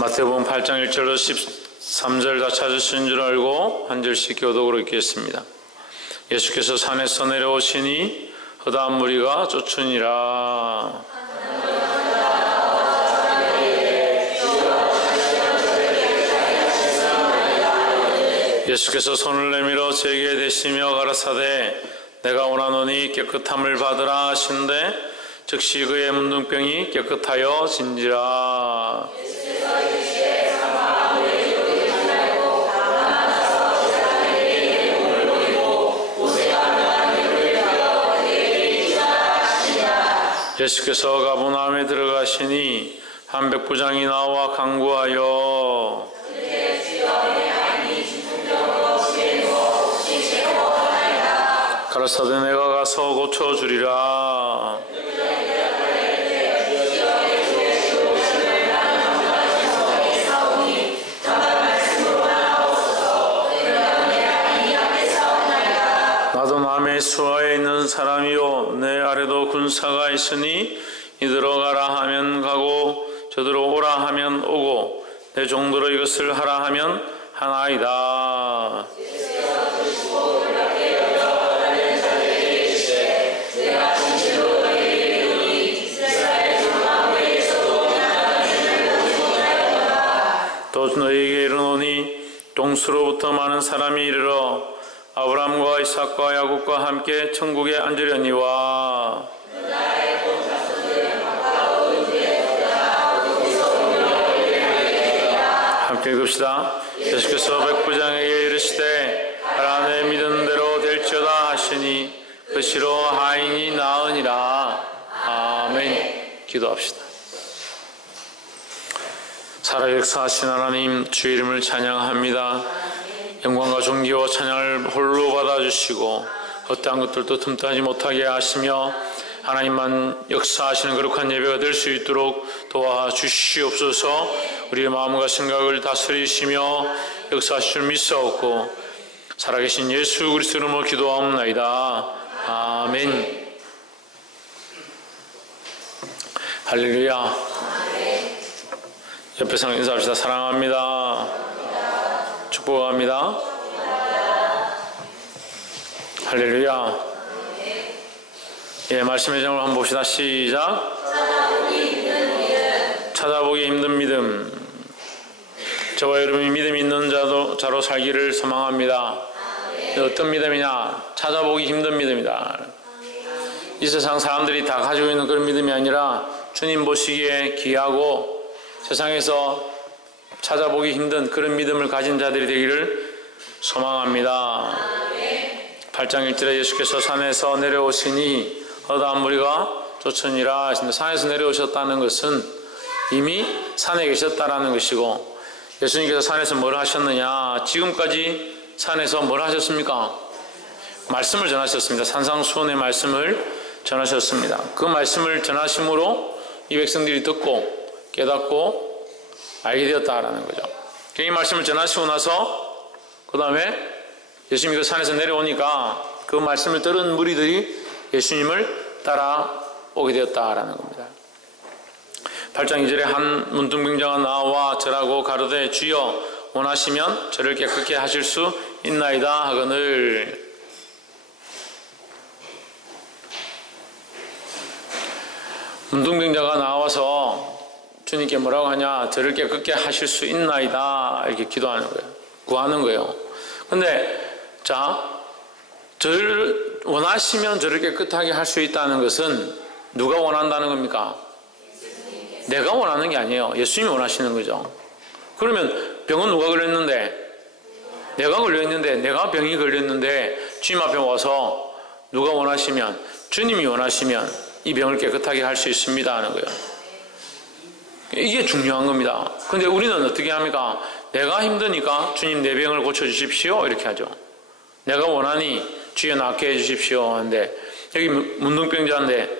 마태복음 8장 1절로 13절 다 찾으신 줄 알고 한 절씩 교독으로 읽겠습니다. 예수께서 산에서 내려오시니 허다한 무리가 쫓으니라. 예수께서 손을 내밀어 제게 대시며 가라사대 내가 원하노니 깨끗함을 받으라 하신대 즉시 그의 문둥병이 깨끗하여 진지라. 예수께서 가버나움에 들어가시니 한 백부장이 나와 간구하여 가라사대 내가 가서 고쳐주리라. 나도 남의 수하에 있는 사람이요 내 아래도 군사가 있으니 이들어 가라 하면 가고 저들어 오라 하면 오고 내 종들로 이것을 하라 하면 하나이다. 또 너희에게 이르노니 동수로부터 많은 사람이 이르러 아브라함과 이삭과 야곱과 함께 천국에 앉으려니와 함께 읽읍시다. 예수께서 백부장에게 이르시되 가라 내 믿은 대로 될지어다 하시니 그 시로 하인이 나으니라. 아멘. 기도합시다. 살아 역사하신 하나님 주의 이름을 찬양합니다. 영광과 존귀와 찬양을 홀로 받아주시고 어떠한 것들도 틈타지 못하게 하시며 하나님만 역사하시는 거룩한 예배가 될 수 있도록 도와주시옵소서. 우리의 마음과 생각을 다스리시며 역사하실 줄 믿사옵고 살아계신 예수 그리스도 이름으로 기도하옵나이다. 아멘. 할렐루야. 옆에 사람 인사합시다. 사랑합니다. 축복합니다. 할렐루야. 예, 말씀의 제목을 한번 봅시다. 시작. 찾아보기 힘든 믿음. 저와 여러분이 믿음이 있는 자로 살기를 소망합니다. 어떤 믿음이냐? 찾아보기 힘든 믿음이다. 이 세상 사람들이 다 가지고 있는 그런 믿음이 아니라 주님 보시기에 귀하고 세상에서 찾아보기 힘든 그런 믿음을 가진 자들이 되기를 소망합니다. 8장 1절에 예수께서 산에서 내려오시니 허다한 무리가 쫓으니라 하신다. 산에서 내려오셨다는 것은 이미 산에 계셨다라는 것이고 예수님께서 산에서 뭘 하셨느냐? 지금까지 산에서 뭘 하셨습니까? 말씀을 전하셨습니다. 산상수훈의 말씀을 전하셨습니다. 그 말씀을 전하심으로 이 백성들이 듣고 깨닫고 알게 되었다라는 거죠. 이 말씀을 전하시고 나서 그 다음에 예수님이 그 산에서 내려오니까 그 말씀을 들은 무리들이 예수님을 따라오게 되었다라는 겁니다. 8장 2절에 한 문둥병자가 나와 절하고 가로되 주여 원하시면 저를 깨끗게 하실 수 있나이다 하거늘. 문둥병자가 나와서 주님께 뭐라고 하냐? 저를 깨끗게 하실 수 있나이다 이렇게 기도하는 거예요. 구하는 거예요. 근데 자, 저를 원하시면 저를 깨끗하게 할 수 있다는 것은 누가 원한다는 겁니까? 내가 원하는 게 아니에요. 예수님이 원하시는 거죠. 그러면 병은 누가 걸렸는데? 내가 걸렸는데, 내가 병이 걸렸는데 주님 앞에 와서 누가 원하시면, 주님이 원하시면 이 병을 깨끗하게 할 수 있습니다 하는 거예요. 이게 중요한 겁니다. 근데 우리는 어떻게 합니까? 내가 힘드니까 주님 내 병을 고쳐주십시오 이렇게 하죠. 내가 원하니 주여 낫게 해주십시오 하는데 여기 문둥병자인데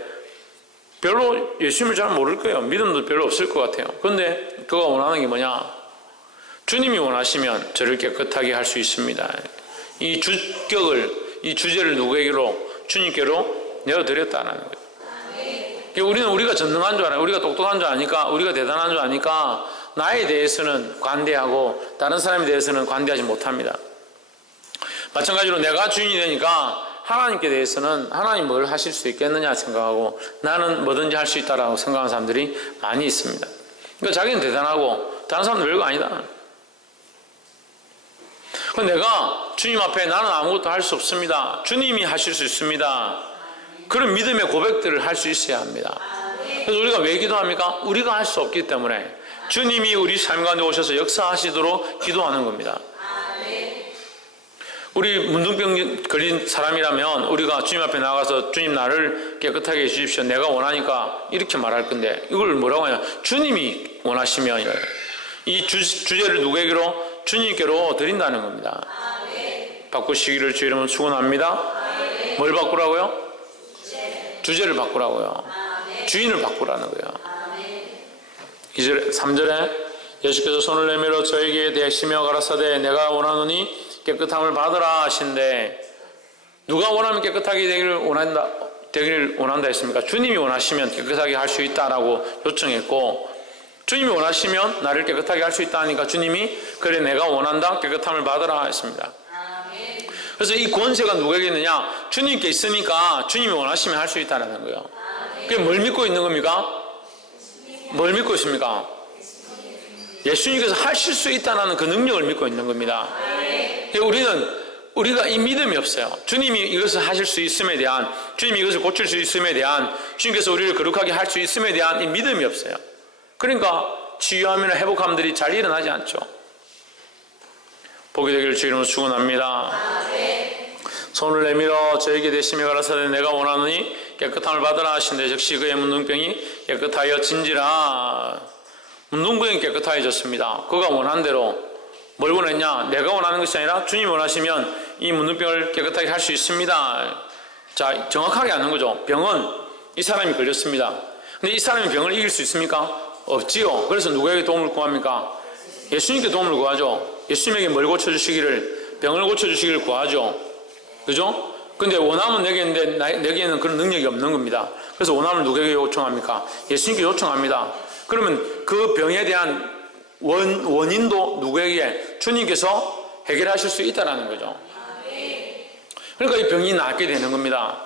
별로 예수님을 잘 모를 거예요. 믿음도 별로 없을 것 같아요. 그런데 그가 원하는 게 뭐냐? 주님이 원하시면 저를 깨끗하게 할 수 있습니다. 이 주격을, 이 주제를 누구에게로? 주님께로 내어드렸다는 거예요. 우리는 우리가 전능한 줄 알아요. 우리가 똑똑한 줄 아니까, 우리가 대단한 줄 아니까 나에 대해서는 관대하고 다른 사람에 대해서는 관대하지 못합니다. 마찬가지로 내가 주인이 되니까 하나님께 대해서는 하나님 뭘 하실 수 있겠느냐 생각하고 나는 뭐든지 할 수 있다라고 생각하는 사람들이 많이 있습니다. 그러니까 자기는 대단하고 다른 사람은 별거 아니다. 내가 주님 앞에 나는 아무것도 할 수 없습니다. 주님이 하실 수 있습니다. 그런 믿음의 고백들을 할 수 있어야 합니다. 그래서 우리가 왜 기도합니까? 우리가 할 수 없기 때문에 주님이 우리 삶 가운데 오셔서 역사하시도록 기도하는 겁니다. 우리 문둥병 걸린 사람이라면 우리가 주님 앞에 나가서 주님 나를 깨끗하게 해주십시오. 내가 원하니까 이렇게 말할 건데 이걸 뭐라고 하냐? 주님이 원하시면 이 주제를 누구에게로? 주님께로 드린다는 겁니다. 바꾸시기를 주 이름으로 축원합니다. 뭘 바꾸라고요? 주제를 바꾸라고요. 주인을 바꾸라는 거예요. 2절, 3절에 예수께서 손을 내밀어 저에게 대시며 가라사대 내가 원하노니 깨끗함을 받으라 하신데 누가 원하면 깨끗하게 되기를 원한다 했습니까? 주님이 원하시면 깨끗하게 할 수 있다라고 요청했고 주님이 원하시면 나를 깨끗하게 할 수 있다 하니까 주님이 그래 내가 원한다 깨끗함을 받으라 했습니다. 그래서 이 권세가 누구에게 있느냐? 주님께 있으니까 주님이 원하시면 할 수 있다는 거예요. 그게 뭘 믿고 있는 겁니까? 뭘 믿고 있습니까? 예수님께서 하실 수 있다는 그 능력을 믿고 있는 겁니다. 우리가 이 믿음이 없어요. 주님이 이것을 하실 수 있음에 대한, 주님이 이것을 고칠 수 있음에 대한, 주님께서 우리를 거룩하게 할 수 있음에 대한 이 믿음이 없어요. 그러니까 치유함이나 회복함들이 잘 일어나지 않죠. 복이 되기를 주 이름으로 축원합니다. 손을 내밀어 저에게 대시며 가라사대 내가 원하노니 깨끗함을 받으라 하신데 즉시 그의 문둥병이 깨끗하여 진지라. 문둥병이 깨끗해졌습니다. 그가 원한 대로 뭘 원했냐? 내가 원하는 것이 아니라 주님이 원하시면 이 문둥병을 깨끗하게 할 수 있습니다. 자, 정확하게 아는 거죠. 병은 이 사람이 걸렸습니다. 근데 이 사람이 병을 이길 수 있습니까? 없지요. 그래서 누구에게 도움을 구합니까? 예수님께 도움을 구하죠. 예수님에게 뭘 고쳐주시기를, 병을 고쳐주시기를 구하죠. 그죠? 근데 원함은 내게 있는데 내게는 그런 능력이 없는 겁니다. 그래서 원함을 누구에게 요청합니까? 예수님께 요청합니다. 그러면 그 병에 대한 원인도 누구에게? 주님께서 해결하실 수 있다는 거죠. 그러니까 이 병이 낫게 되는 겁니다.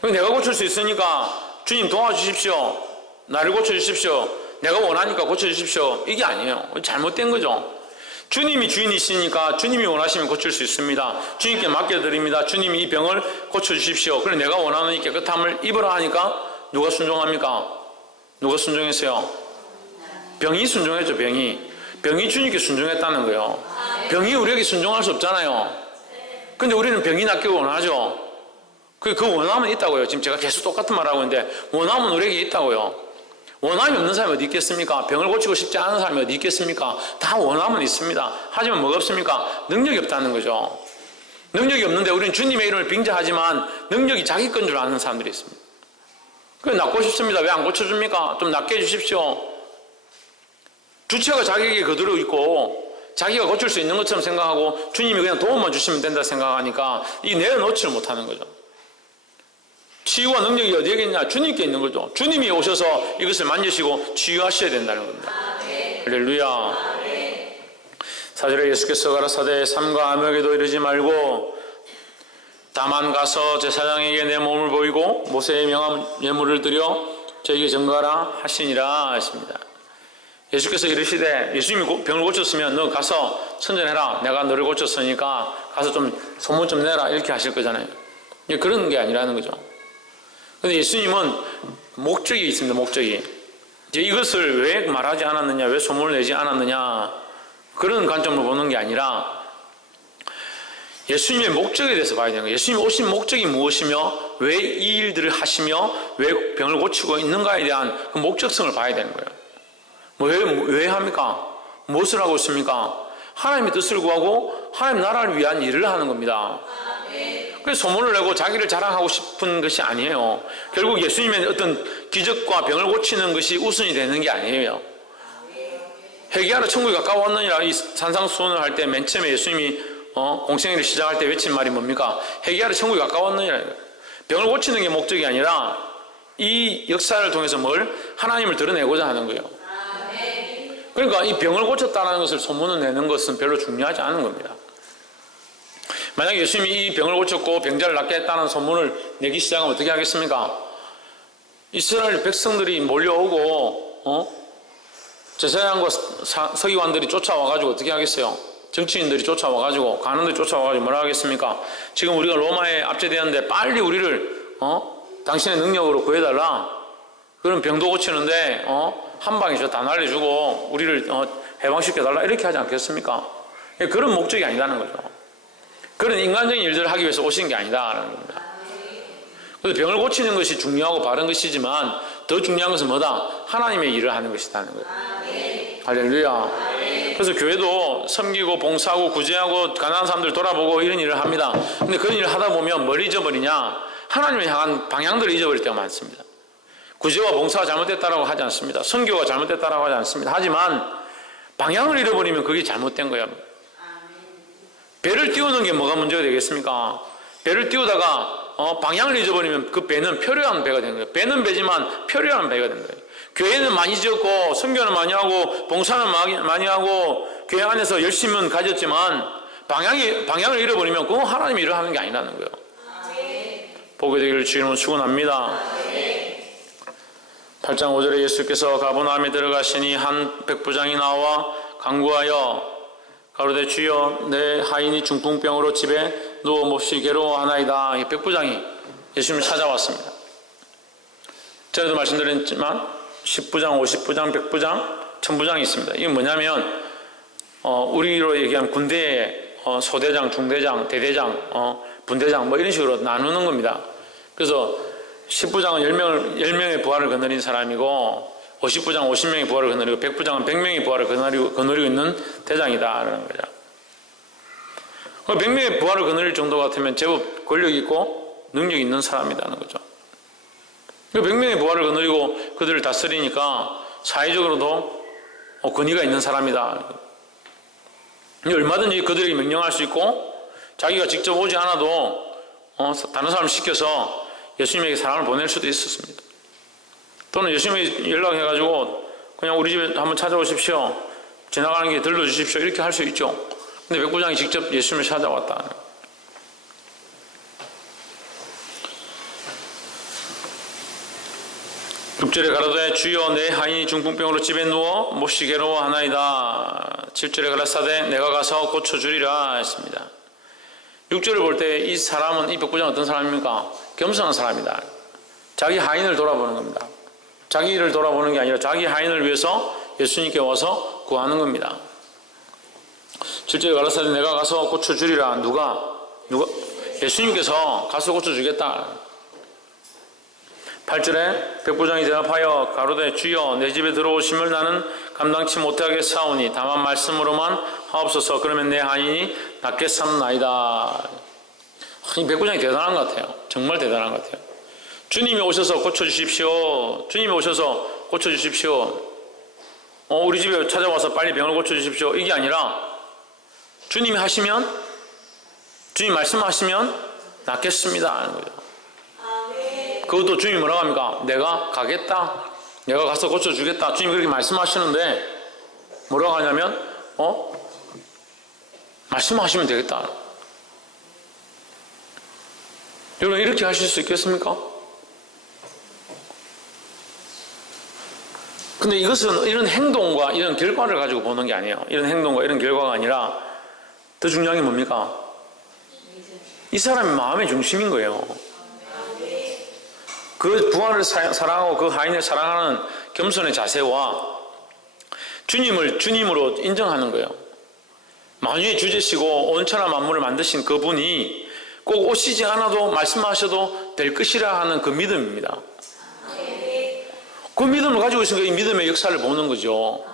내가 고칠 수 있으니까 주님 도와주십시오. 나를 고쳐주십시오. 내가 원하니까 고쳐주십시오. 이게 아니에요. 잘못된 거죠. 주님이 주인이시니까 주님이 원하시면 고칠 수 있습니다. 주님께 맡겨드립니다. 주님이 이 병을 고쳐주십시오. 그래 내가 원하는 이 깨끗함을 입으라 하니까 누가 순종합니까? 누가 순종했어요? 병이 순종했죠. 병이 주님께 순종했다는 거예요. 병이 우리에게 순종할 수 없잖아요. 근데 우리는 병이 낫기를 원하죠. 그 원함은 있다고요. 지금 제가 계속 똑같은 말하고 있는데 원함은 우리에게 있다고요. 원함이 없는 사람이 어디 있겠습니까? 병을 고치고 싶지 않은 사람이 어디 있겠습니까? 다 원함은 있습니다. 하지만 뭐가 없습니까? 능력이 없다는 거죠. 능력이 없는데 우리는 주님의 이름을 빙자하지만 능력이 자기 건 줄 아는 사람들이 있습니다. 그래 낫고 싶습니다. 왜 안 고쳐줍니까? 좀 낫게 해주십시오. 주체가 자기에게 그대로 있고 자기가 고칠 수 있는 것처럼 생각하고 주님이 그냥 도움만 주시면 된다 생각하니까 이 내려놓지를 못하는 거죠. 치유와 능력이 어디에 있냐? 주님께 있는 거죠. 주님이 오셔서 이것을 만지시고 치유하셔야 된다는 겁니다. 할렐루야. 4절에 예수께서 가라사대 삼가 암흑에도 이르지 말고 다만 가서 제사장에게 내 몸을 보이고 모세의 명함 예물을 드려 저에게 전가하라 하시니라 하십니다. 예수께서 이르시되 예수님이 병을 고쳤으면 너 가서 선전해라. 내가 너를 고쳤으니까 가서 좀 소문 좀 내라. 이렇게 하실 거잖아요. 그런 게 아니라는 거죠. 근데 예수님은 목적이 있습니다. 목적이. 이제 이것을 왜 말하지 않았느냐, 왜 소문을 내지 않았느냐, 그런 관점으로 보는 게 아니라 예수님의 목적에 대해서 봐야 되는 거예요. 예수님이 오신 목적이 무엇이며 왜 이 일들을 하시며 왜 병을 고치고 있는가에 대한 그 목적성을 봐야 되는 거예요. 왜 합니까? 무엇을 하고 있습니까? 하나님의 뜻을 구하고 하나님 나라를 위한 일을 하는 겁니다. 그래서 소문을 내고 자기를 자랑하고 싶은 것이 아니에요. 결국 예수님의 어떤 기적과 병을 고치는 것이 우선이 되는 게 아니에요. 회개하러 천국이 가까웠느니라 이 산상수훈을 할 때 맨 처음에 예수님이 공생애를 시작할 때 외친 말이 뭡니까? 회개하러 천국이 가까웠느니라. 병을 고치는 게 목적이 아니라 이 역사를 통해서 뭘? 하나님을 드러내고자 하는 거예요. 그러니까 이 병을 고쳤다는 것을 소문을 내는 것은 별로 중요하지 않은 겁니다. 만약에 예수님이 이 병을 고쳤고 병자를 낫게 했다는 소문을 내기 시작하면 어떻게 하겠습니까? 이스라엘 백성들이 몰려오고 제사장과 서기관들이 쫓아와가지고 어떻게 하겠어요? 정치인들이 쫓아와가지고 관원들이 쫓아와가지고 뭐라 하겠습니까? 지금 우리가 로마에 압제되었는데 빨리 우리를 당신의 능력으로 구해달라. 그럼 병도 고치는데 한 방에 다 날려주고 우리를 해방시켜달라 이렇게 하지 않겠습니까? 그런 목적이 아니라는 거죠. 그런 인간적인 일들을 하기 위해서 오신 게 아니다라는 겁니다. 그래서 병을 고치는 것이 중요하고 바른 것이지만 더 중요한 것은 뭐다? 하나님의 일을 하는 것이라는 거예요. 할렐루야. 그래서 교회도 섬기고 봉사하고 구제하고 가난한 사람들 돌아보고 이런 일을 합니다. 근데 그런 일을 하다 보면 뭘 잊어버리냐? 하나님을 향한 방향들을 잊어버릴 때가 많습니다. 구제와 봉사가 잘못됐다라고 하지 않습니다. 선교가 잘못됐다라고 하지 않습니다. 하지만 방향을 잃어버리면 그게 잘못된 거야. 배를 띄우는 게 뭐가 문제가 되겠습니까? 배를 띄우다가 방향을 잊어버리면 그 배는 표류한 배가 되는 거예요. 배는 배지만 표류한 배가 되는 거예요. 교회는 많이 지었고 선교는 많이 하고 봉사는 많이 하고 교회 안에서 열심은 가졌지만 방향을 잃어버리면 그건 하나님이 일을 하는 게 아니라는 거예요. 보게 되기를 주님은 축원합니다. 8장 5절에 예수께서 가버나움에 들어가시니 한 백부장이 나와 간구하여 가로되 주여 내 하인이 중풍병으로 집에 누워 몹시 괴로워하나이다. 이 백부장이 예수님을 찾아왔습니다. 전에도 말씀드렸지만 10부장, 50부장, 100부장, 1000부장이 있습니다. 이게 뭐냐면 우리로 얘기하면 군대에 소대장, 중대장, 대대장, 분대장 뭐 이런 식으로 나누는 겁니다. 그래서 10부장은 10명의 부하를 거느린 사람이고 50부장은 50명의 부하를 거느리고 100부장은 100명의 부하를 거느리고 있는 대장이다라는 거죠. 100명의 부하를 거느릴 정도 같으면 제법 권력 있고 능력 있는 사람이라는 거죠. 100명의 부하를 거느리고 그들을 다스리니까 사회적으로도 권위가 있는 사람이다. 얼마든지 그들에게 명령할 수 있고 자기가 직접 오지 않아도 다른 사람을 시켜서 예수님에게 사람을 보낼 수도 있었습니다. 또는 예수님에게 연락해가지고 그냥 우리 집에 한번 찾아오십시오. 지나가는 게 들러주십시오. 이렇게 할 수 있죠. 근데 백부장이 직접 예수님을 찾아왔다. 6절에 가로되 주여 내 하인이 중풍병으로 집에 누워 몹시 괴로워하나이다. 7절에 가라사대 내가 가서 고쳐주리라 했습니다. 6절을 볼 때 이 사람은 이 백부장은 어떤 사람입니까? 겸손한 사람이다. 자기 하인을 돌아보는 겁니다. 자기 일을 돌아보는 게 아니라 자기 하인을 위해서 예수님께 와서 구하는 겁니다. 7절에 가라사대 내가 가서 고쳐주리라. 누가? 예수님께서 가서 고쳐주겠다. 8절에 백부장이 대답하여 가로되 주여 내 집에 들어오심을 나는 감당치 못하겠사오니 다만 말씀으로만 하옵소서. 그러면 내 하인이 낫겠사옵나이다. 이 백부장이 대단한 것 같아요. 정말 대단한 것 같아요. 주님이 오셔서 고쳐주십시오. 주님이 오셔서 고쳐주십시오. 우리 집에 찾아와서 빨리 병을 고쳐주십시오. 이게 아니라 주님이 하시면 주님 말씀하시면 낫겠습니다 하는 거죠. 그것도 주님이 뭐라고 합니까? 내가 가겠다. 내가 가서 고쳐주겠다. 주님이 그렇게 말씀하시는데 뭐라고 하냐면 말씀하시면 되겠다. 여러분 이렇게 하실 수 있겠습니까? 근데 이것은 이런 행동과 이런 결과를 가지고 보는 게 아니에요. 이런 행동과 이런 결과가 아니라 더 중요한 게 뭡니까? 이 사람의 마음의 중심인 거예요. 그 부하를 사랑하고 그 하인을 사랑하는 겸손의 자세와 주님을 주님으로 인정하는 거예요. 만유의 주제시고 온천한 만물을 만드신 그분이 꼭 오시지 않아도 말씀하셔도 될 것이라 하는 그 믿음입니다. 그 믿음을 가지고 있으니까 이 믿음의 역사를 보는 거죠.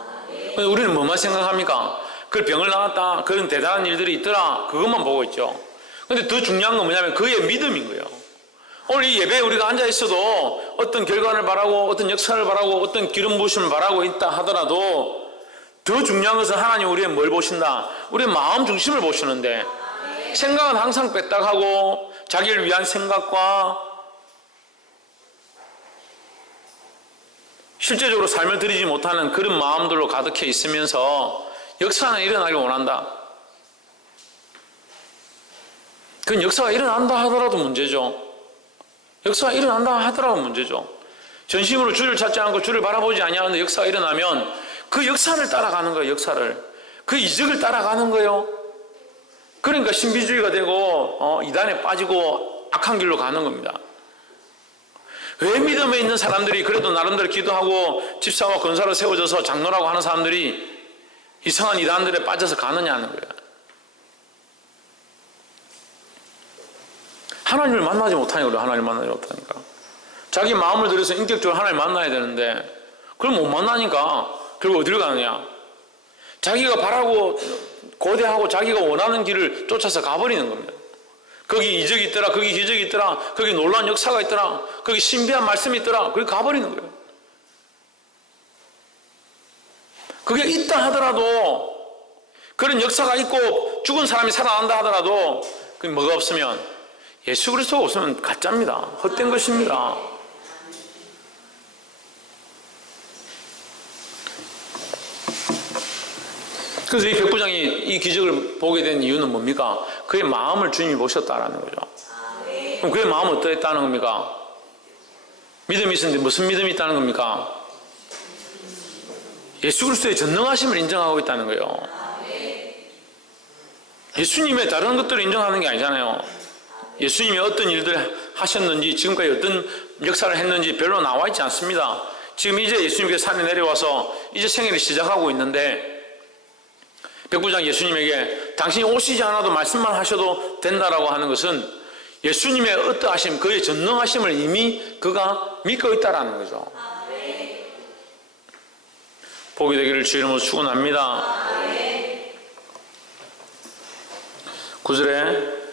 우리는 뭐만 생각합니까? 그 병을 나았다, 그런 대단한 일들이 있더라, 그것만 보고 있죠. 근데 더 중요한 건 뭐냐면 그의 믿음인 거예요. 오늘 이 예배에 우리가 앉아 있어도 어떤 결과를 바라고 어떤 역사를 바라고 어떤 기름 부으심을 바라고 있다 하더라도 더 중요한 것은 하나님 우리의 뭘 보신다? 우리의 마음 중심을 보시는데 생각은 항상 뺐다하고 자기를 위한 생각과 실제적으로 삶을 드리지 못하는 그런 마음들로 가득해 있으면서 역사는 일어나길 원한다. 그건 역사가 일어난다 하더라도 문제죠. 역사가 일어난다 하더라도 문제죠. 전심으로 주를 찾지 않고 주를 바라보지 아니하는데 역사가 일어나면 그 역사를 따라가는 거예요. 역사를. 그 이적을 따라가는 거예요. 그러니까 신비주의가 되고 이단에 빠지고 악한 길로 가는 겁니다. 왜 믿음에 있는 사람들이 그래도 나름대로 기도하고 집사와 권사로 세워져서 장로라고 하는 사람들이 이상한 이단들에 빠져서 가느냐는 거예요. 하나님을 만나지 못하니까 그래요. 하나님을 만나지 못하니까. 자기 마음을 들여서 인격적으로 하나님을 만나야 되는데 그걸 못 만나니까 결국 어디로 가느냐. 자기가 바라고 고대하고 자기가 원하는 길을 쫓아서 가버리는 겁니다. 거기 이적이 있더라, 거기 기적이 있더라, 거기 놀라운 역사가 있더라, 거기 신비한 말씀이 있더라, 거기 가버리는 거예요. 그게 있다 하더라도, 그런 역사가 있고 죽은 사람이 살아난다 하더라도 그게 뭐가 없으면, 예수 그리스도가 없으면 가짜입니다. 헛된 것입니다. 그래서 이 백부장이 이 기적을 보게 된 이유는 뭡니까? 그의 마음을 주님이 보셨다라는 거죠. 그럼 그의 마음은 어떠했다는 겁니까? 믿음이 있었는데 무슨 믿음이 있다는 겁니까? 예수 그리스도의 전능하심을 인정하고 있다는 거예요. 예수님의 다른 것들을 인정하는 게 아니잖아요. 예수님이 어떤 일들을 하셨는지, 지금까지 어떤 역사를 했는지 별로 나와 있지 않습니다. 지금 이제 예수님께서 산에 내려와서 이제 생애를 시작하고 있는데 백부장 예수님에게 당신이 오시지 않아도 말씀만 하셔도 된다라고 하는 것은 예수님의 어떠하심, 그의 전능하심을 이미 그가 믿고 있다라는 거죠. 복이 되기를 주 이름으로 축원합니다. 9절에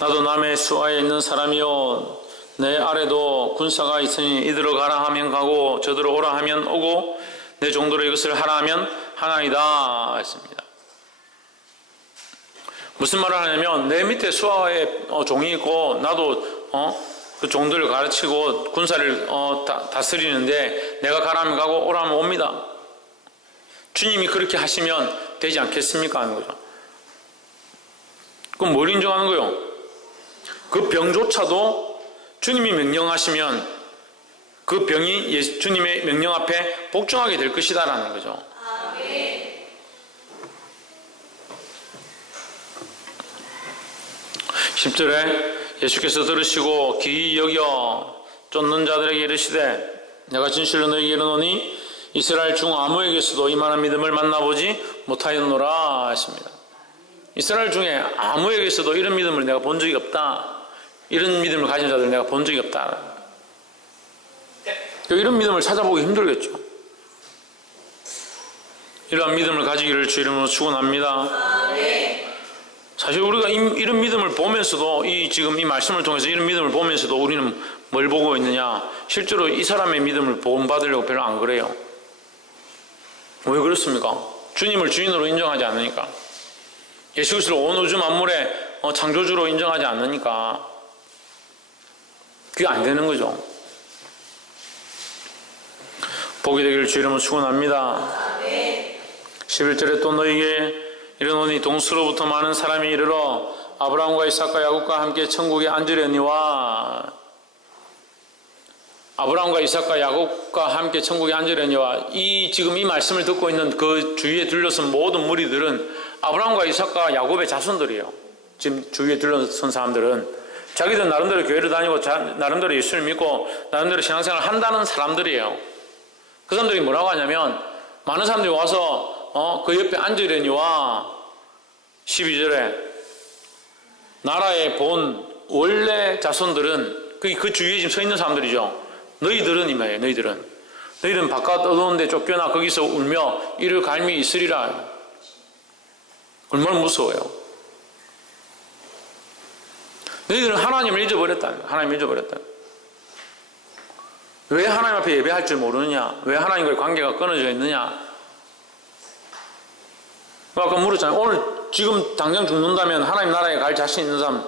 나도 남의 수하에 있는 사람이요 내 아래도 군사가 있으니 이들로 가라 하면 가고 저들로 오라 하면 오고 내 종도로 이것을 하라 하면 하나이다 했습니다. 무슨 말을 하냐면 내 밑에 수하에 종이 있고 나도 그 종들을 가르치고 군사를 다스리는데 내가 가라면 가고 오라면 옵니다. 주님이 그렇게 하시면 되지 않겠습니까? 하는 거죠. 그럼 뭘 인정하는 거예요? 그 병조차도 주님이 명령하시면 그 병이 주님의 명령 앞에 복종하게 될 것이다 라는 거죠. 10절에 예수께서 들으시고 기이 여겨 쫓는 자들에게 이르시되 내가 진실로 너희에게 이르노니 이스라엘 중 아무에게서도 이만한 믿음을 만나보지 못하였노라 하십니다. 이스라엘 중에 아무에게서도 이런 믿음을 내가 본 적이 없다. 이런 믿음을 가진 자들을 내가 본 적이 없다. 이런 믿음을 찾아보기 힘들겠죠. 이러한 믿음을 가지기를 주 이름으로 축원합니다. 사실 우리가 이런 믿음을 보면서도 지금 이 말씀을 통해서 이런 믿음을 보면서도 우리는 뭘 보고 있느냐? 실제로 이 사람의 믿음을 본받으려고 별로 안 그래요. 왜 그렇습니까? 주님을 주인으로 인정하지 않으니까. 예수 그리스도를 온 우주 만물의 창조주로 인정하지 않으니까 그게 안 되는 거죠. 복이 되기를 주 이름으로 축원합니다. 11절에 또 너희에게 이르노니 동수로부터 많은 사람이 이르러 아브라함과 이삭과 야곱과 함께 천국에 앉으려니와 아브라함과 이삭과 야곱과 함께 천국에 앉으려니와 지금 이 말씀을 듣고 있는 그 주위에 둘러선 모든 무리들은 아브라함과 이삭과 야곱의 자손들이에요. 지금 주위에 둘러선 사람들은 자기들 나름대로 교회를 다니고 나름대로 예수를 믿고 나름대로 신앙생활을 한다는 사람들이에요. 그 사람들이 뭐라고 하냐면 많은 사람들이 와서 그 옆에 앉으려니와 12절에 나라의 본 원래 자손들은 그 주위에 지금 서 있는 사람들이죠. 너희들은 이 말이에요. 너희들은 바깥 어두운 데 쫓겨나 거기서 울며 이를 갈미 있으리라. 얼마나 무서워요. 너희들은 하나님을 잊어버렸다. 하나님을 잊어버렸다. 왜 하나님 앞에 예배할 줄 모르느냐? 왜 하나님과의 관계가 끊어져 있느냐? 아까 물었잖아요. 오늘 지금 당장 죽는다면 하나님 나라에 갈 자신 있는 사람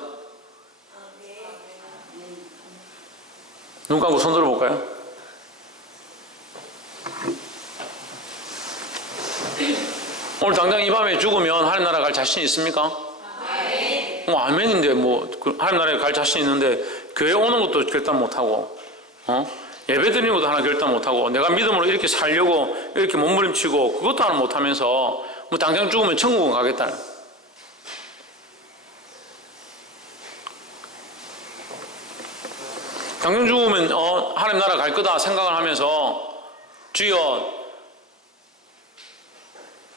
눈 감고 손 들어볼까요? 오늘 당장 이 밤에 죽으면 하나님 나라 갈 자신 있습니까? 아멘인데 하나님 나라에 갈 자신 있는데 교회 오는 것도 결단 못하고 예배 드리는 것도 하나 결단 못하고 내가 믿음으로 이렇게 살려고 이렇게 몸부림치고 그것도 하나 못하면서 당장 죽으면 천국은 가겠다. 당장 죽으면 하나님 나라 갈 거다 생각을 하면서 주여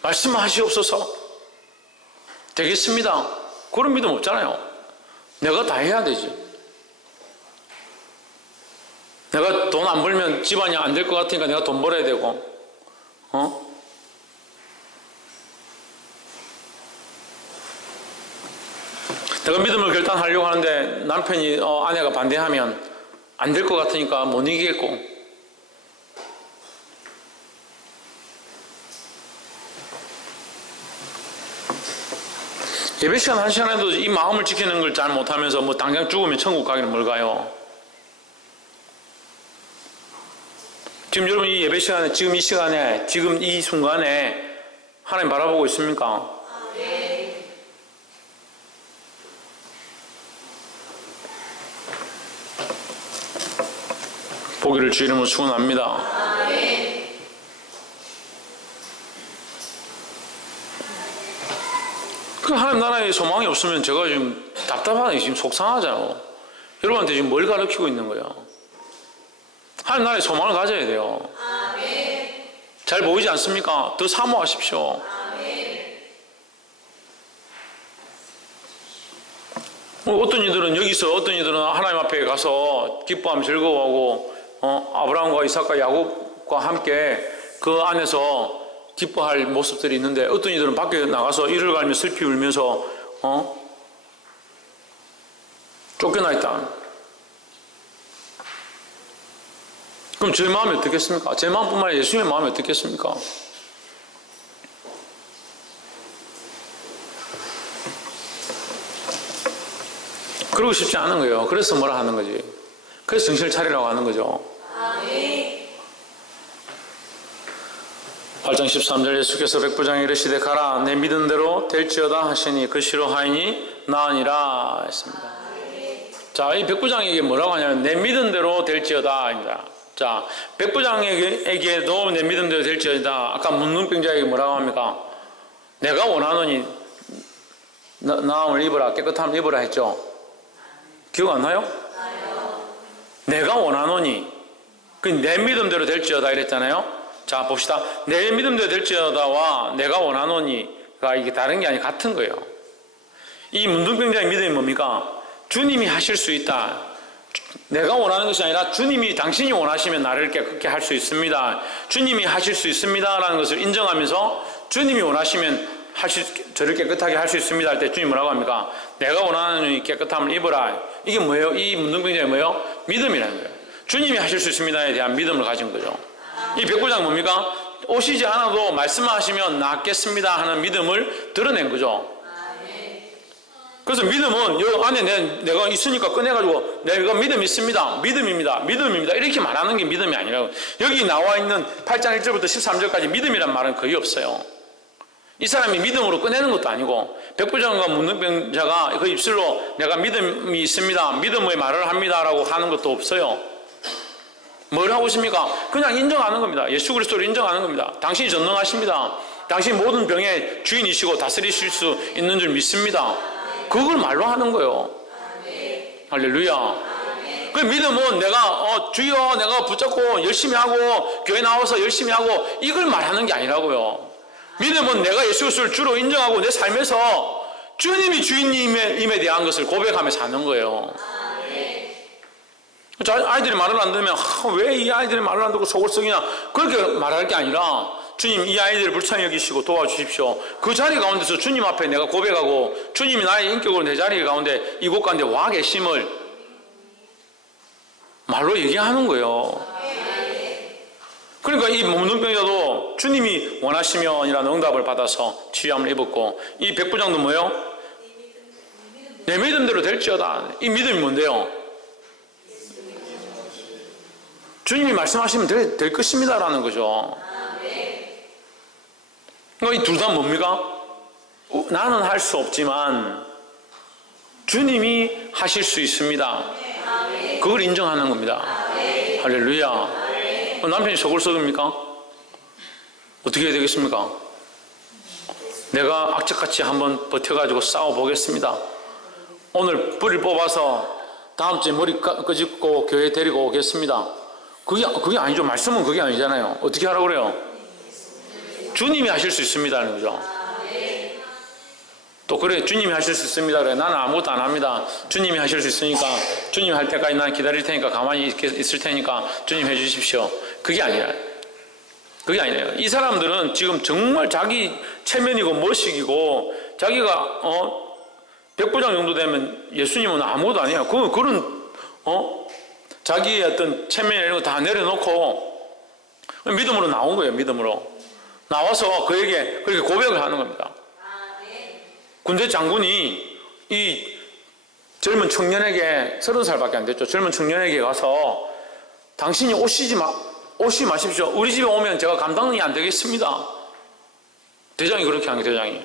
말씀하시옵소서 되겠습니다. 그런 믿음 없잖아요. 내가 다 해야 되지. 내가 돈 안 벌면 집안이 안 될 것 같으니까 내가 돈 벌어야 되고 내가 믿음을 결단하려고 하는데 남편이 아내가 반대하면 안 될 것 같으니까 못 이기겠고 예배 시간 1시간에도 이 마음을 지키는 걸 잘 못하면서 당장 죽으면 천국 가기는 뭘 가요. 지금 여러분 이 예배 시간에 지금 이 시간에 지금 이 순간에 하나님 바라보고 있습니까? 보기를 주 이름으로 축원합니다. 그 하나님 나라에 소망이 없으면 제가 지금 답답하네. 지금 속상하잖아요. 여러분한테 지금 뭘 가르치고 있는 거예요? 하나님 나라에 소망을 가져야 돼요. 잘 보이지 않습니까? 더 사모하십시오. 어떤 이들은 여기서 어떤 이들은 하나님 앞에 가서 기뻐하며 즐거워하고 아브라함과 이삭과 야곱과 함께 그 안에서 기뻐할 모습들이 있는데 어떤 이들은 밖에 나가서 이를 갈며 슬피 울면서 쫓겨나 있다. 그럼 제 마음이 어떻겠습니까? 제 마음뿐만 아니라 예수님의 마음이 어떻겠습니까? 그러고 싶지 않은 거예요. 그래서 뭐라 하는 거지? 그래서 정신을 차리라고 하는 거죠. 8장 13절 예수께서 백부장에게 이르시되 가라 내 믿은 대로 될지어다 하시니 그 시로 하이니 나으니라 했습니다. 자, 이 백부장에게 뭐라고 하냐면 내 믿은 대로 될지어다 입니다. 자, 백부장에게도 내 믿은 대로 될지어다. 아까 문둥병자에게 뭐라고 합니까? 내가 원하노니 나음을 입으라 깨끗함을 입으라 했죠. 기억 안 나요? 내가 원하노니 그 내 믿음대로 될지어다 이랬잖아요. 자, 봅시다. 내 믿음대로 될지어다와 내가 원하노니가 이게 다른 게 아니라 같은 거예요. 이 문둥병자의 믿음이 뭡니까? 주님이 하실 수 있다. 내가 원하는 것이 아니라 주님이 당신이 원하시면 나를 깨끗게 할 수 있습니다. 주님이 하실 수 있습니다 라는 것을 인정하면서 주님이 원하시면 저를 깨끗하게 할 수 있습니다 할 때 주님 뭐라고 합니까? 내가 원하는 깨끗함을 입으라. 이게 뭐예요? 이 문둥병자의 뭐예요? 믿음이라는 거예요. 주님이 하실 수 있습니다에 대한 믿음을 가진 거죠. 이 백부장 뭡니까? 오시지 않아도 말씀하시면 낫겠습니다 하는 믿음을 드러낸 거죠. 그래서 믿음은 여 안에 내가 있으니까 꺼내가지고 내가 믿음 있습니다. 믿음입니다. 믿음입니다. 이렇게 말하는 게 믿음이 아니라고. 여기 나와 있는 8장 1절부터 13절까지 믿음이란 말은 거의 없어요. 이 사람이 믿음으로 꺼내는 것도 아니고 백부장과 문둥병자가 그 입술로 내가 믿음이 있습니다. 믿음의 말을 합니다 라고 하는 것도 없어요. 뭘 하고 있습니까? 그냥 인정하는 겁니다. 예수 그리스도를 인정하는 겁니다. 당신이 전능하십니다. 당신이 모든 병의 주인이시고 다스리실 수 있는 줄 믿습니다. 그걸 말로 하는 거예요. 할렐루야. 그 믿음은 내가 주여 내가 붙잡고 열심히 하고 교회 나와서 열심히 하고 이걸 말하는 게 아니라고요. 믿음은 내가 예수 그리스도를 주로 인정하고 내 삶에서 주님이 주인님에 대한 것을 고백하며 사는 거예요. 아이들이 말을 안 듣면 왜 이 아이들이 말을 안 듣고 속을 썩이냐 그렇게 말할 게 아니라 주님 이 아이들을 불쌍히 여기시고 도와주십시오. 그 자리 가운데서 주님 앞에 내가 고백하고 주님이 나의 인격으로 내 자리 가운데 이곳 가운데 와 계심을 말로 얘기하는 거예요. 그러니까 이 문둥병자도 주님이 원하시면이라는 응답을 받아서 치유함을 입었고 이 백부장도 뭐예요? 내 믿음대로 될지어다. 이 믿음이 뭔데요? 주님이 말씀하시면 될 것입니다 라는 거죠. 이 둘 다 뭡니까? 나는 할 수 없지만 주님이 하실 수 있습니다. 그걸 인정하는 겁니다. 할렐루야. 남편이 속을 썩입니까? 어떻게 해야 되겠습니까? 내가 악착같이 한번 버텨가지고 싸워보겠습니다. 오늘 뿌리를 뽑아서 다음 주에 머리 끄집고 교회 데리고 오겠습니다. 그게 아니죠. 말씀은 그게 아니잖아요. 어떻게 하라고 그래요? 주님이 하실 수 있습니다 하는 거죠. 또 그래, 주님이 하실 수 있습니다 그래. 나는 아무것도 안 합니다. 주님이 하실 수 있으니까 주님이 할 때까지 나는 기다릴 테니까 가만히 있을 테니까 주님 해주십시오. 그게 아니라, 그게 아니에요. 이 사람들은 지금 정말 자기 체면이고 멋이고 자기가 백부장 정도 되면 예수님은 아무것도 아니에요. 그런 자기의 어떤 체면 이런 거 다 내려놓고 믿음으로 나온 거예요. 믿음으로 나와서 그에게 그렇게 고백을 하는 겁니다. 군대 장군이 이 젊은 청년에게 30살밖에 안 됐죠. 젊은 청년에게 가서 당신이 오시지 마십시오. 우리 집에 오면 제가 감당이 안 되겠습니다. 대장이 그렇게 한 게 대장이.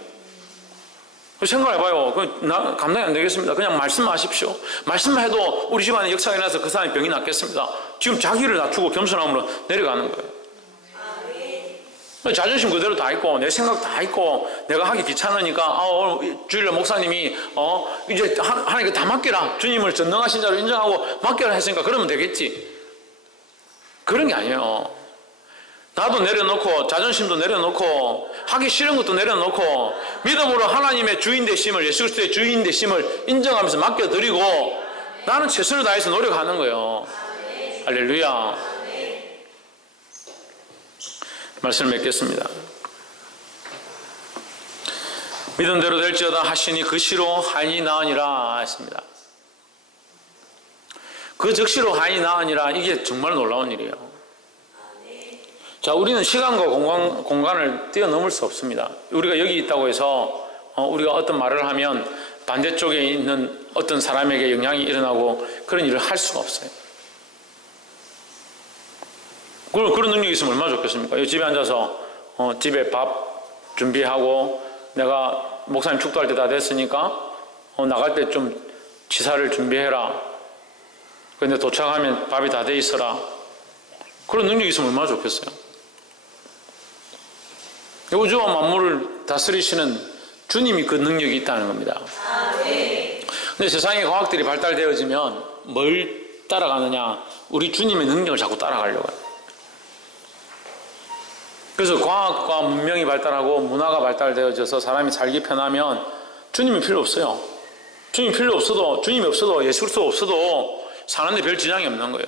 생각해봐요. 나 감당이 안 되겠습니다. 그냥 말씀하십시오. 말씀만 해도 우리 집안에 역사가 일어나서 그 사람이 병이 낫겠습니다. 지금 자기를 낮추고 겸손함으로 내려가는 거예요. 자존심 그대로 다 있고 내 생각 다 있고 내가 하기 귀찮으니까 오늘 주일날 목사님이 이제 하나님께 다 맡겨라. 주님을 전능하신 자로 인정하고 맡겨라 했으니까 그러면 되겠지. 그런 게 아니에요. 나도 내려놓고 자존심도 내려놓고 하기 싫은 것도 내려놓고 믿음으로 하나님의 주인 되심을, 예수 그리스도의 주인 되심을 인정하면서 맡겨드리고 나는 최선을 다해서 노력하는 거예요. 할렐루야. 말씀을 맺겠습니다. 믿음대로 될지어다 하시니 그 시로 하인이 나으니라 했습니다. 그 즉시로 하인이 나으니라, 이게 정말 놀라운 일이에요. 자, 우리는 시간과 공간을 뛰어넘을 수 없습니다. 우리가 여기 있다고 해서 우리가 어떤 말을 하면 반대쪽에 있는 어떤 사람에게 영향이 일어나고 그런 일을 할 수가 없어요. 그런 능력이 있으면 얼마나 좋겠습니까? 집에 앉아서 집에 밥 준비하고 내가 목사님 축도할 때 다 됐으니까 나갈 때 좀 치사를 준비해라. 그런데 도착하면 밥이 다 돼 있어라. 그런 능력이 있으면 얼마나 좋겠어요. 우주와 만물을 다스리시는 주님이 그 능력이 있다는 겁니다. 근데 세상의 과학들이 발달되어지면 뭘 따라가느냐? 우리 주님의 능력을 자꾸 따라가려고 해요. 그래서 과학과 문명이 발달하고 문화가 발달되어져서 사람이 살기 편하면 주님이 필요 없어요. 주님이 필요 없어도, 주님이 없어도, 예수 그리스도 없어도 사는데 별 지장이 없는 거예요.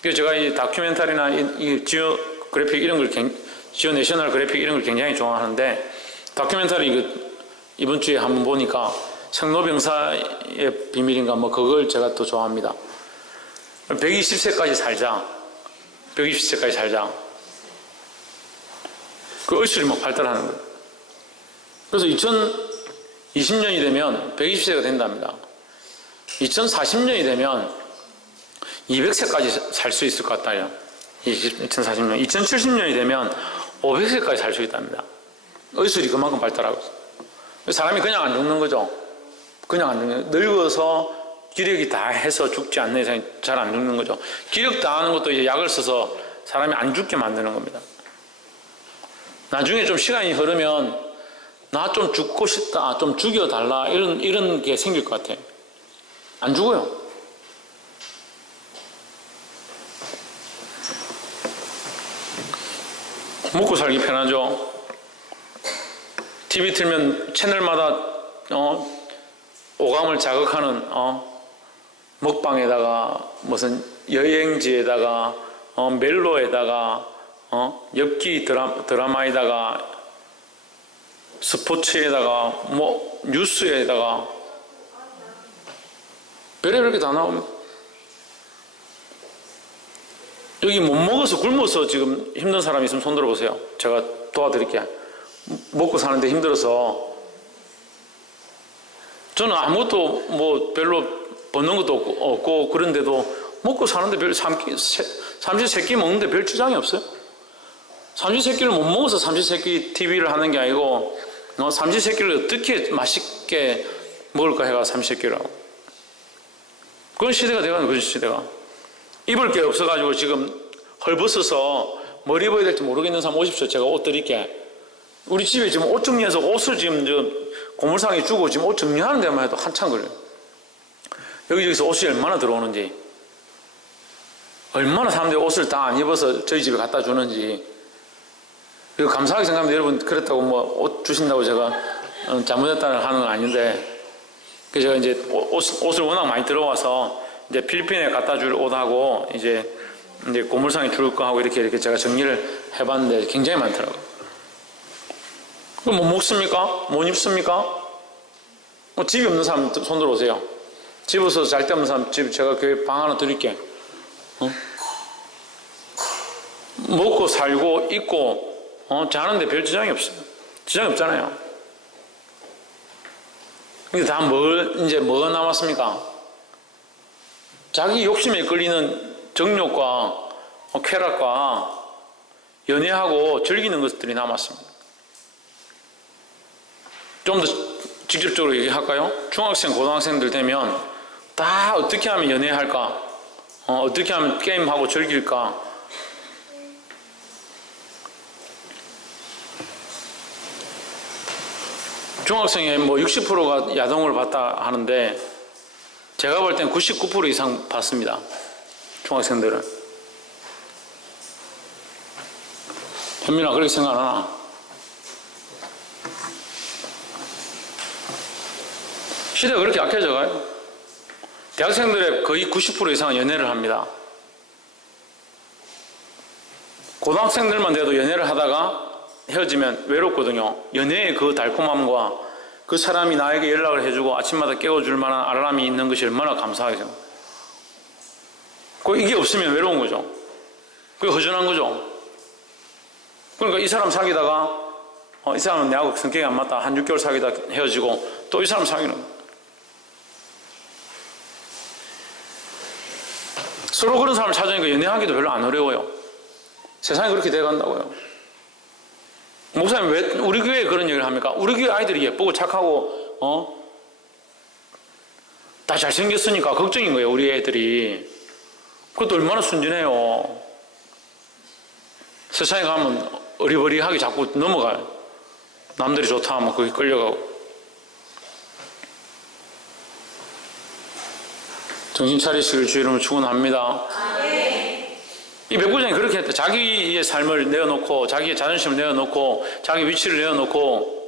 그래서 제가 이 다큐멘터리나 이 지오 그래픽 이런 걸, 지오 내셔널 그래픽 이런 걸 굉장히 좋아하는데, 다큐멘터리 이번 주에 한번 보니까 생로병사의 비밀인가 그걸 제가 또 좋아합니다. 120세까지 살자. 120세까지 살자. 그 의술이 막 발달하는 거예요. 그래서 2020년이 되면 120세가 된답니다. 2040년이 되면 200세까지 살 수 있을 것 같다요. 2040년. 2070년이 되면 500세까지 살 수 있답니다. 의술이 그만큼 발달하고 있어요. 사람이 그냥 안 죽는 거죠. 그냥 안 죽는 거예요. 늙어서 기력이 다 해서 죽지 않는 이상이 잘 안 죽는 거죠. 기력 다 하는 것도 이제 약을 써서 사람이 안 죽게 만드는 겁니다. 나중에 좀 시간이 흐르면 나 좀 죽고 싶다, 좀 죽여달라 이런 게 생길 것 같아요. 안 죽어요. 먹고 살기 편하죠. TV 틀면 채널마다 오감을 자극하는 먹방에다가 무슨 여행지에다가 멜로에다가 엽기 드라마에다가 스포츠에다가 뉴스에다가 별의별 게 다 나옵니다. 여기 못 먹어서 굶어서 지금 힘든 사람이 있으면 손 들어보세요. 제가 도와드릴게요. 먹고 사는데 힘들어서 저는 아무것도 별로 버는 것도 없고 그런데도 먹고 사는데 별 삼시세끼 먹는데 별 지장이 없어요. 삼시세끼를 못 먹어서 삼시세끼 TV를 하는 게 아니고 삼시세끼를 어떻게 맛있게 먹을까 해가 삼시세끼를 하고 그런 시대가 돼가는 그런 시대가. 입을 게 없어가지고 지금 헐벗어서 뭘 입어야 될지 모르겠는 사람 오십시오. 제가 옷 드릴게. 우리 집에 지금 옷 정리해서 옷을 지금 고물상에 주고 지금 옷 정리하는 데만 해도 한참 걸려요. 여기저기서 옷이 얼마나 들어오는지, 얼마나 사람들이 옷을 다 안 입어서 저희 집에 갖다 주는지. 그리고 감사하게 생각합니다. 여러분 그랬다고 뭐 옷 주신다고 제가 잘못했다는 하는 건 아닌데, 그래서 제가 이제 옷을 워낙 많이 들어와서 이제 필리핀에 갖다 줄 옷하고 이제 고물상에 줄 거 하고 이렇게 제가 정리를 해봤는데 굉장히 많더라고요. 그럼 못 먹습니까? 못 입습니까? 집이 없는 사람 손 들어오세요. 집 없어서 잘 데 없는 사람 집 제가 교회 방 하나 드릴게. 먹고 살고 입고 자는데 별 지장이 없어요. 지장이 없잖아요. 근데 다 이제 뭐가 남았습니까? 자기 욕심에 끌리는 정욕과 쾌락과 연애하고 즐기는 것들이 남았습니다. 좀 더 직접적으로 얘기할까요? 중학생, 고등학생들 되면 다 어떻게 하면 연애할까? 어떻게 하면 게임하고 즐길까? 중학생의 뭐 60%가 야동을 봤다 하는데 제가 볼 땐 99% 이상 봤습니다. 중학생들은. 현민아 그렇게 생각 안 하나? 시대가 그렇게 약해져가요. 대학생들의 거의 90% 이상은 연애를 합니다. 고등학생들만 돼도 연애를 하다가 헤어지면 외롭거든요. 연애의 그 달콤함과 그 사람이 나에게 연락을 해주고 아침마다 깨워줄 만한 알람이 있는 것이 얼마나 감사하죠. 이게 없으면 외로운 거죠. 그게 허전한 거죠. 그러니까 이 사람 사귀다가 이 사람은 내하고 성격이 안 맞다. 한 6개월 사귀다 헤어지고 또 이 사람 사귀는 거예요. 서로 그런 사람을 찾으니까 연애하기도 별로 안 어려워요. 세상이 그렇게 돼간다고요. 목사님 왜 우리 교회에 그런 얘기를 합니까? 우리 교회 아이들이 예쁘고 착하고 다 잘생겼으니까 걱정인 거예요. 우리 애들이. 그것도 얼마나 순진해요. 세상에 가면 어리버리하게 자꾸 넘어가요. 남들이 좋다 하면 거기 끌려가고. 정신 차리시길 주 이름으로 축원합니다. 이 백부장이 그렇게 했다. 자기의 삶을 내어놓고 자기의 자존심을 내어놓고 자기 위치를 내어놓고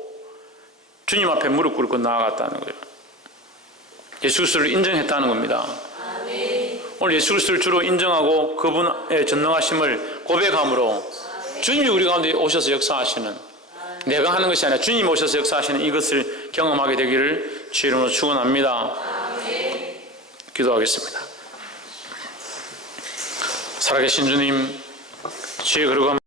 주님 앞에 무릎 꿇고 나아갔다는 거예요. 예수 그리스도를 인정했다는 겁니다. 오늘 예수 그리스도를 주로 인정하고 그분의 전능하심을 고백함으로 주님이 우리 가운데 오셔서 역사하시는, 내가 하는 것이 아니라 주님이 오셔서 역사하시는 이것을 경험하게 되기를 주 이름으로 축원합니다. 기도하겠습니다. 살아계신 주님, 주의 거룩한